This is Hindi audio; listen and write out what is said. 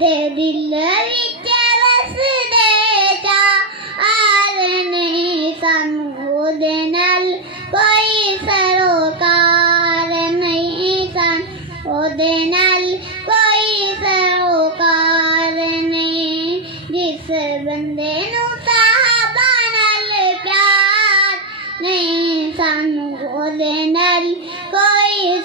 दे दिल विच वसदे चार नहीं सानू दे नाल कोई सरोकार नहीं सानू दे नाल कोई सरोकार नहीं जिस बंदे नू साहबा नाल प्यार नहीं सानू दे नाल कोई